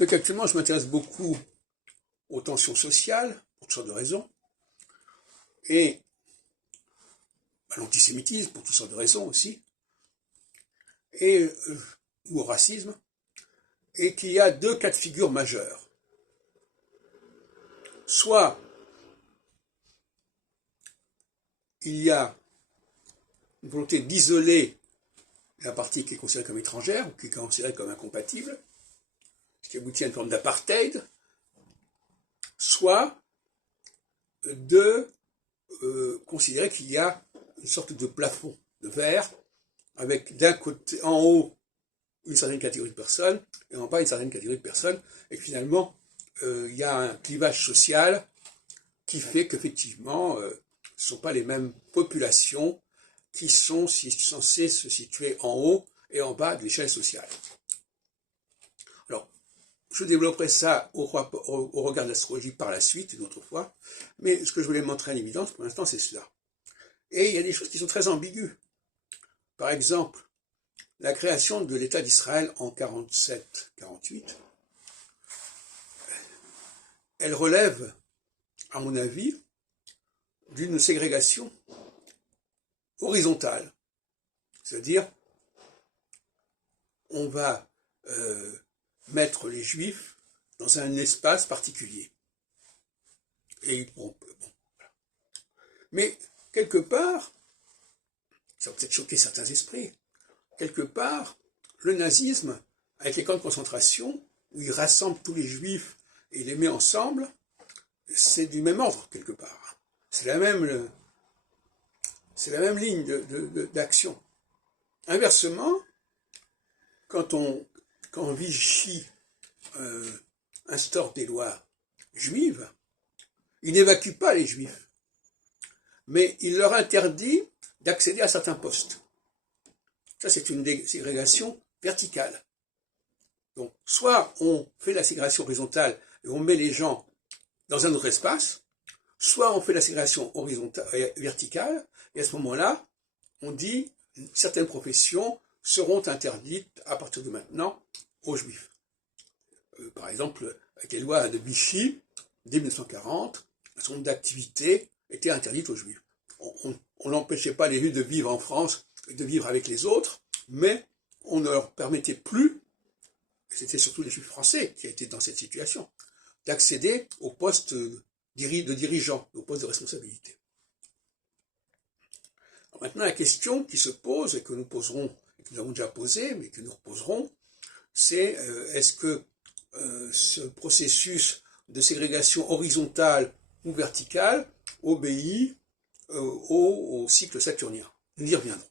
C'est qu'actuellement, je m'intéresse beaucoup aux tensions sociales, pour toutes sortes de raisons, et à l'antisémitisme, pour toutes sortes de raisons aussi, et ou au racisme, et qu'il y a deux cas de figure majeurs. Soit il y a une volonté d'isoler la partie qui est considérée comme étrangère, ou qui est considérée comme incompatible, ce qui aboutit à une forme d'apartheid, soit de considérer qu'il y a une sorte de plafond de verre, avec d'un côté, en haut, une certaine catégorie de personnes, et en bas, une certaine catégorie de personnes, et que finalement, il y a un clivage social qui fait qu'effectivement, ce ne sont pas les mêmes populations qui sont censées se situer en haut et en bas de l'échelle sociale. Alors, je développerai ça au regard de l'astrologie par la suite, une autre fois, mais ce que je voulais montrer en évidence pour l'instant, c'est cela. Et il y a des choses qui sont très ambiguës. Par exemple, la création de l'État d'Israël en 47-48, elle relève, à mon avis, d'une ségrégation horizontale. C'est-à-dire, on va mettre les Juifs dans un espace particulier. Et bon, voilà. Mais quelque part, ça va peut-être choquer certains esprits, quelque part, le nazisme, avec les camps de concentration, où il rassemble tous les Juifs et les met ensemble, c'est du même ordre, quelque part. C'est la même ligne d'action. Inversement, quand Vichy instaure des lois juives, il n'évacue pas les Juifs, mais il leur interdit d'accéder à certains postes. Ça, c'est une ségrégation verticale. Donc, soit on fait la ségrégation horizontale et on met les gens dans un autre espace, soit on fait la ségrégation verticale, et à ce moment-là, on dit certaines professions seront interdites à partir de maintenant aux Juifs. Par exemple, avec les lois de Vichy, dès 1940, un certain nombre d'activités étaient interdites aux Juifs. On n'empêchait pas les Juifs de vivre en France, de vivre avec les autres, mais on ne leur permettait plus, et c'était surtout les Juifs français qui étaient dans cette situation, d'accéder aux postes de dirigeants, aux postes de responsabilité. Alors maintenant, la question qui se pose, et que nous poserons, et que nous avons déjà posée, mais que nous reposerons, c'est est-ce que ce processus de ségrégation horizontale ou verticale obéit au cycle saturnien. Nous y reviendrons.